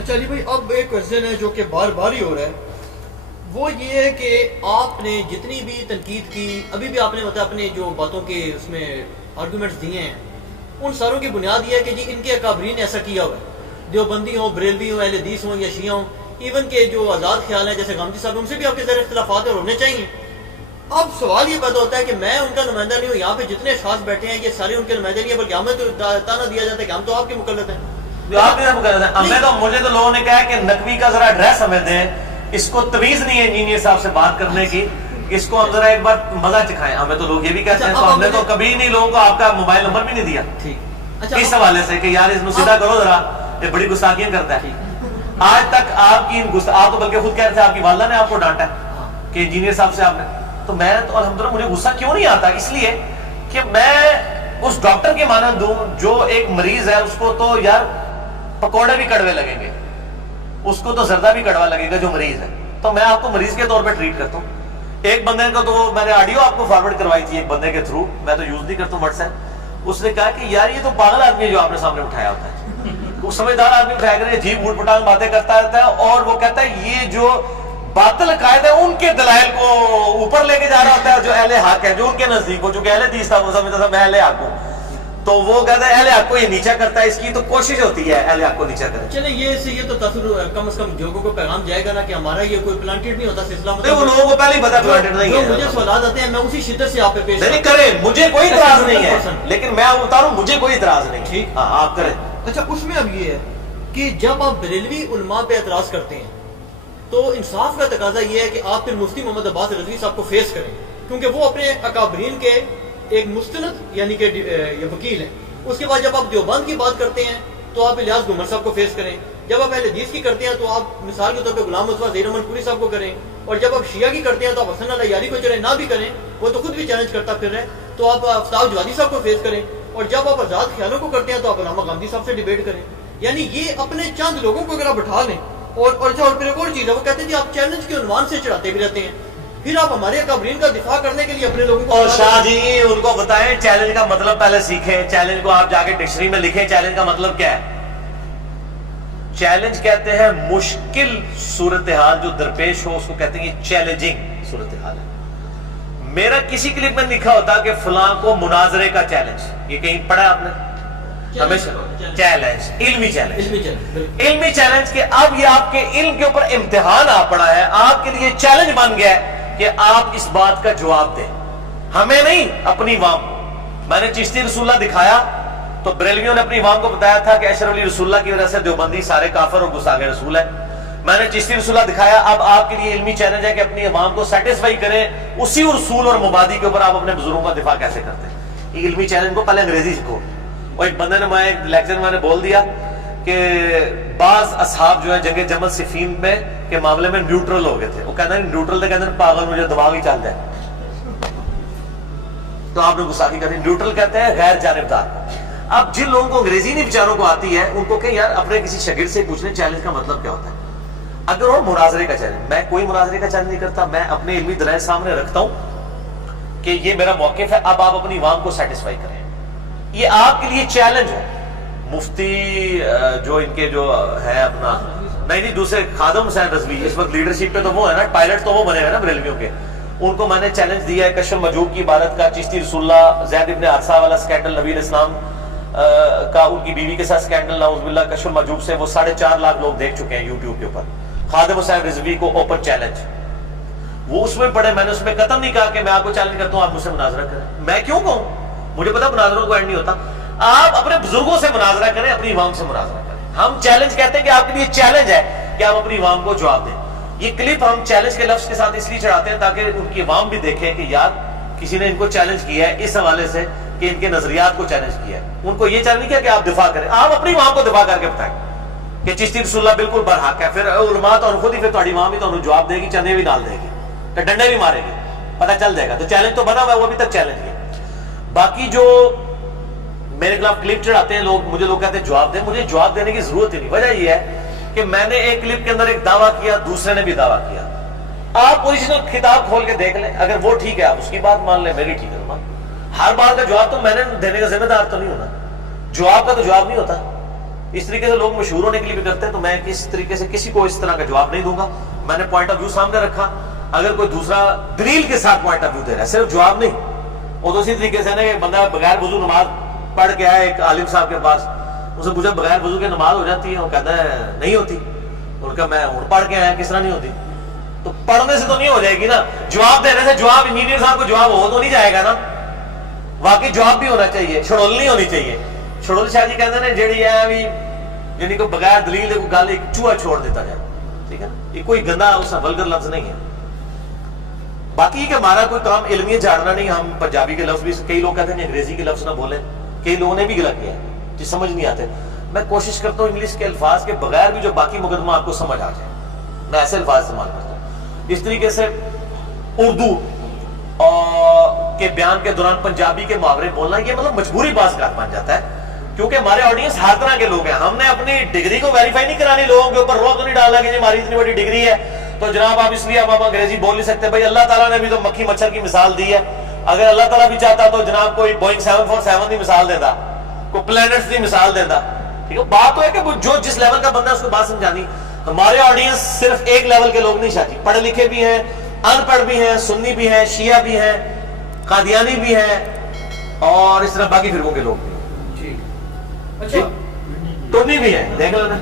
اچھا علی بھائی، اب ایک کوشچن ہے جو کہ بار بار ہی ہو رہا ہے، وہ یہ ہے کہ آپ نے جتنی بھی تنقید کی، ابھی بھی آپ نے مطلب اپنے جو باتوں کے اس میں آرگومنٹس دیے ہیں، ان ساروں کی بنیاد یہ ہے کہ جی ان کے اکابرین نے ایسا کیا ہوا ہے، دیوبندی ہوں، بریلوی ہوں، اہل حدیث ہوں یا شیعہ ہوں، ایون کہ جو آزاد خیال ہیں جیسے غامدی صاحب، ان سے بھی آپ کے ذرا اختلافات اور ہونے چاہیے۔ اب سوال یہ پیدا ہوتا ہے کہ میں ان کا نمائندہ نہیں ہوں، یہاں پہ جتنے اشخاص بیٹھے ہیں یہ سارے ان کے نمائندے نہیں ہیں، بلکہ ہمیں تو تانا دیا جاتا ہے کہ ہم تو آپ کے مقلد ہیں۔ آپ نہیں مقرر ہیں، ہمیں تو مجھے تو لوگوں نے کہا کہ نقوی کا ذرا ایڈریس ہمیں دیں، اس کو تمیز نہیں ہے انجینئر صاحب سے بات کرنے کی، اس کو ہم ذرا ایک بار مزہ چکھائیں۔ ہمیں تو لوگ یہ بھی کہتے ہیں، تو ہم نے تو کبھی نہیں لوگوں کو آپ کا موبائل نمبر بھی نہیں دیا اس حوالے سے کہ یار اس میں سیدھا کرو ذرا، یہ بڑی گستاخیاں کرتا ہے۔ آج تک آپ کی آپ تو بلکہ خود کہہ رہے تھے آپ کی والدہ نے آپ کو ڈانٹا ہے کہ انجینئر صاحب سے آپ نے، تو میں تو الحمدللہ مجھے غصہ کیوں نہیں آتا، اس لیے کہ میں اس ڈاکٹر کی مانند دوں جو ایک مریض ہے، اس کو تو یار پکوڑے بھی کڑوے لگیں گے، اس کو تو زردہ بھی کڑوا لگے گا جو مریض ہے، تو میں آپ کو مریض کے طور پہ ٹریٹ کرتا ہوں۔ ایک بندے کا تو میں نے آڈیو آپ کو فارورڈ کروائی تھی ایک بندے کے تھرو، میں تو یوز نہیں کرتا ہوں واٹس ایپ، اس نے کہا کہ یار یہ تو پاگل آدمی ہے جو آپ نے سامنے اٹھایا ہوتا ہے، وہ سمجھدار آدمی اٹھایا کر عجیب اوٹ پٹانگ باتیں کرتا رہتا ہے، اور وہ کہتا ہے یہ جو باطل قائد ہے ان کے دلائل کو اوپر لے کے جا رہا ہوتا ہے، جو اہل حق ہے، جو ان کے نزدیک ہو، جو کہ اہل حدیث تھا وہ سمجھتا تھا میں اہل حق ہوں، تو وہ کہتا ہے اہل حق کو یہ نیچا کرتا ہے، اس کی تو کوشش ہوتی ہے اہل حق کو نیچا کرے۔ چلے یہ تو تاثر کم از کم لوگوں کو پیغام جائے گا نا کہ ہمارا یہ کوئی پلانٹیڈ نہیں ہوتا سلسلہ، نہیں وہ لوگوں کو پہلے ہی پتا پلانٹیڈ نہیں ہے، مجھے سوالات آتے ہیں میں اسی شدت سے آپ پہ پیش نہیں کرے، مجھے کوئی اعتراض نہیں ہے، لیکن میں بتا مجھے کوئی اعتراض نہیں ہے، ہاں آپ کریں۔ اچھا اس میں اب یہ ہے کہ جب آپ بریلوی علماء پہ اعتراض کرتے ہیں تو انصاف کا تقاضا یہ ہے کہ آپ پھر مفتی محمد عباس رضوی صاحب کو فیس کریں، کیونکہ وہ اپنے اکابرین کے ایک مستند یعنی کہ وکیل ہیں۔ اس کے بعد جب آپ دیوبند کی بات کرتے ہیں تو آپ الیاس گمر صاحب کو فیس کریں، جب آپ اہل حدیث کی کرتے ہیں تو آپ مثال کے طور پہ غلام مصطفیٰ ظہیر احمد پوری صاحب کو کریں، اور جب آپ شیعہ کی کرتے ہیں تو آپ حسن اللہ یاری کو چلیں نہ بھی کریں، وہ تو خود بھی چیلنج کرتا پھر رہے، تو آپ آفتاب جوادی صاحب کو فیس کریں، اور جب آپ آزاد خیالوں کو کرتے ہیں تو آپ علامہ غامدی صاحب سے ڈیبیٹ کریں۔ یعنی یہ اپنے چند لوگوں کو اگر آپ بٹھا لیں، اور پھر ایک اور چیز ہے، وہ کہتے ہیں کہ آپ چیلنج کے عنوان سے چڑھاتے بھی رہتے ہیں، پھر آپ ہمارے اکابرین کا دفاع کرنے کے لیے اپنے لوگوں کو، اور شاہ جی ان کو بتائیں چیلنج کا مطلب پہلے سیکھیں، چیلنج کو آپ جا کے ڈکشنری میں لکھیں، چیلنج کا مطلب کیا ہے۔ چیلنج کہتے ہیں مشکل صورتحال جو درپیش ہو، اس کو کہتے ہیں یہ چیلنجنگ صورتحال ہے۔ میرا کسی کلپ میں لکھا ہوتا کہ فلاں کو مناظرے کا چیلنج، یہ کہیں پڑھا آپ نے؟ ہمیشہ چیلنج، علمی چیلنج، علمی چیلنج کہ اب یہ آپ کے علم کے اوپر امتحان آ پڑا ہے، آپ کے لیے چیلنج بن گیا ہے کہ آپ اس بات کا جواب دیں، ہمیں نہیں اپنی عوام کو۔ میں نے چشتی رسول اللہ دکھایا تو بریلویوں نے اپنی عوام کو بتایا تھا کہ اشرف علی رسول اللہ کی وجہ سے دیوبندی سارے کافر اور گستاخ رسول ہیں۔ میں نے چشتی رسول اللہ دکھایا، اب آپ کے لیے علمی چیلنج ہے کہ اپنی عوام کو سیٹسفائی کریں اسی رسول اور مبادی کے اوپر آپ اپنے بزرگوں کا دفاع کیسے کرتے ہیں۔ یہ علمی چیلنج کو پہلے انگریزی سیکھو۔ اور ایک بندے نے میں ایک لیکچر میں نے بول دیا کہ بعض اصحاب جو ہیں جنگ جمل صفین میں کے معاملے میں نیوٹرل ہو گئے تھے، وہ کہتے ہیں نیوٹرل تھے، کہتے ہیں پاگل مجھے دماغ ہی چل جائے، تو آپ نے گستاخی کرنی۔ نیوٹرل کہتے ہیں غیر جانبدار۔ اب جن لوگوں کو انگریزی نہیں بیچاروں کو آتی ہے ان کو کہ یار اپنے کسی شاگرد سے پوچھ لیں چیلنج کا مطلب کیا ہوتا ہے۔ اگر وہ مناظرے کا چیلنج، میں کوئی مناظرے کا چیلنج نہیں کرتا، میں اپنے علمی دلائل سامنے رکھتا ہوں کہ یہ میرا موقف ہے، اب آپ اپنی عوام کو سیٹسفائی کریں، یہ آپ کے لیے چیلنج ہے۔ مفتی جو ان کے جو ہے اپنا نہیں دوسرے خادم حسین رضوی اس وقت لیڈرشپ پہ تو وہ ہے نا، پائلٹ تو وہ بنے ہیں نا بریلویوں کے، ان کو میں نے چیلنج دیا ہے کشف المجوب کی عبارت کا، چشتی رسول اللہ، زید ابن حارثہ والا سکینڈل نبی الاسلام کا ان کی بیوی کے ساتھ سکینڈل، نعوذ باللہ، کشف المجوب سے وہ 4.5 لاکھ لوگ دیکھ چکے ہیں یوٹیوب کے اوپر۔ خادم حسین رضوی کو اوپن چیلنج، وہ اس میں پڑھے، میں نے اس میں قطعاً نہیں کہا کہ میں آپ کو چیلنج کرتا ہوں آپ مجھ سے مناظرہ کریں، میں کیوں کہوں، مجھے پتا مناظروں کو اینڈ نہیں ہوتا۔ آپ اپنے بزرگوں سے مناظرہ کریں، اپنی عوام سے مناظرہ کریں۔ ہم چیلنج کہتے ہیں کہ آپ کے لیے چیلنج ہے کہ آپ اپنی عوام کو جواب دیں۔ یہ کلپ ہم چیلنج کے لفظ کے ساتھ اس لیے چڑھاتے ہیں تاکہ ان کی عوام بھی دیکھیں کہ یار کسی نے ان کو چیلنج کیا ہے اس حوالے سے کہ ان کے نظریات کو چیلنج کیا ہے۔ ان کو یہ چیلنج نہیں کیا کہ آپ دفاع کریں، آپ اپنی عوام کو دفاع کر کے بتائیں کہ چشتی رسول اللہ بالکل برحق ہے، پھر علماء تو خود ہی پھر تہاڈی عوام ہی تو جواب دے گی، چندے بھی ڈال دے گی، تو ڈنڈے بھی مارے گی، پتہ چل جائے گا۔ تو چیلنج تو بنا ہوا ہے، وہ ابھی تک چیلنج ہے۔ باقی جو میرے خلاف کلپ چڑھاتے ہیں لوگ، مجھے لوگ کہتے ہیں جواب دیں، مجھے جواب دینے کی ضرورت ہی نہیں۔ وجہ یہ ہے کہ میں نے ایک کلپ کے اندر ایک دعویٰ کیا، دوسرے نے بھی دعویٰ کیا، آپ اوریجنل کتاب کھول کے دیکھ لیں، اگر وہ ٹھیک ہے آپ اس کی بات مان لیں، میری ٹھیک ہے مان۔ ہر بات کا جواب تو میں نے دینے کا ذمہ دار تو نہیں ہونا، جواب کا تو جواب نہیں ہوتا، اس طریقے سے لوگ مشہور ہونے کے لیے بھی کرتے ہیں. تو میں کس طریقے سے کسی کو اس طرح کا جواب نہیں دوں گا. میں نے پوائنٹ آف ویو سامنے رکھا. اگر کوئی دوسرا دلیل کے ساتھ پوائنٹ آف ویو دے رہا ہے, صرف جواب نہیں, وہ تو اسی طریقے سے نا کہ بندہ بغیر وضو نماز پڑھ کے آیا ایک عالم صاحب کے پاس, اس سے پوچھا بغیر وضو کے نماز ہو جاتی ہے؟ وہ کہتا ہے نہیں ہوتی. ان کا میں پڑھ کے آیا, کس طرح نہیں ہوتی؟ تو پڑھنے سے تو نہیں ہو جائے گی نا, جواب دینے سے. جواب انجینئر صاحب کو جواب ہو تو نہیں جائے گا نا, واقعی جواب بھی ہونا چاہیے, چھڑول نہیں ہونی چاہیے. چھڑول شاہ جی کہتے ہیں جیڑی ہے بھی یعنی کو بغیر دلیل کو گل ایک چوہا چھوڑ دیتا جائے, ٹھیک ہے نا, یہ کوئی گندا اس ولگر لفظ نہیں ہے. باقی کہ ہمارا کوئی کام علمیت جھاڑنا نہیں. ہم پنجابی کے لفظ بھی, کئی لوگ کہتے ہیں انگریزی کے لفظ نہ بولیں, کئی لوگوں نے بھی غلط کیا ہے جی, سمجھ نہیں آتے. میں کوشش کرتا ہوں انگلش کے الفاظ کے بغیر بھی جو باقی مقدمہ آپ کو سمجھ آ جائے, میں ایسے الفاظ استعمال کرتا ہوں. اس طریقے سے اردو کے بیان کے دوران پنجابی کے محاورے بولنا یہ مطلب مجبوری باز کا بن جاتا ہے, کیونکہ ہمارے آڈینس ہر طرح کے لوگ ہیں. ہم نے اپنی ڈگری کو ویریفائی نہیں کرانی, لوگوں کے اوپر روک تو نہیں ڈالا کہ جی ہماری اتنی بڑی ڈگری ہے تو جناب آپ اس لیے اب آپ انگریزی بول نہیں سکتے. بھائی اللہ تعالیٰ نے بھی تو مکھی مچھر کی مثال دی ہے. اگر اللہ تعالیٰ بھی چاہتا تو جناب کوئی بوئنگ 747 کی مثال دیتا, کوئی پلینٹس کی مثال دیتا, ٹھیک ہے. بات تو ہے کہ جو جس لیول کا بندہ اس کو بات سمجھانی. ہمارے آڈینس صرف ایک لیول کے لوگ نہیں شاہ جی, پڑھے لکھے بھی ہیں, ان پڑھ بھی ہیں, سنی بھی ہیں, شیعہ بھی ہیں, قادیانی بھی ہیں, اور اس طرح باقی فرقوں کے لوگ بھی ہیں, ٹھیک. اچھا سنی بھی ہیں, دیکھ لو نا.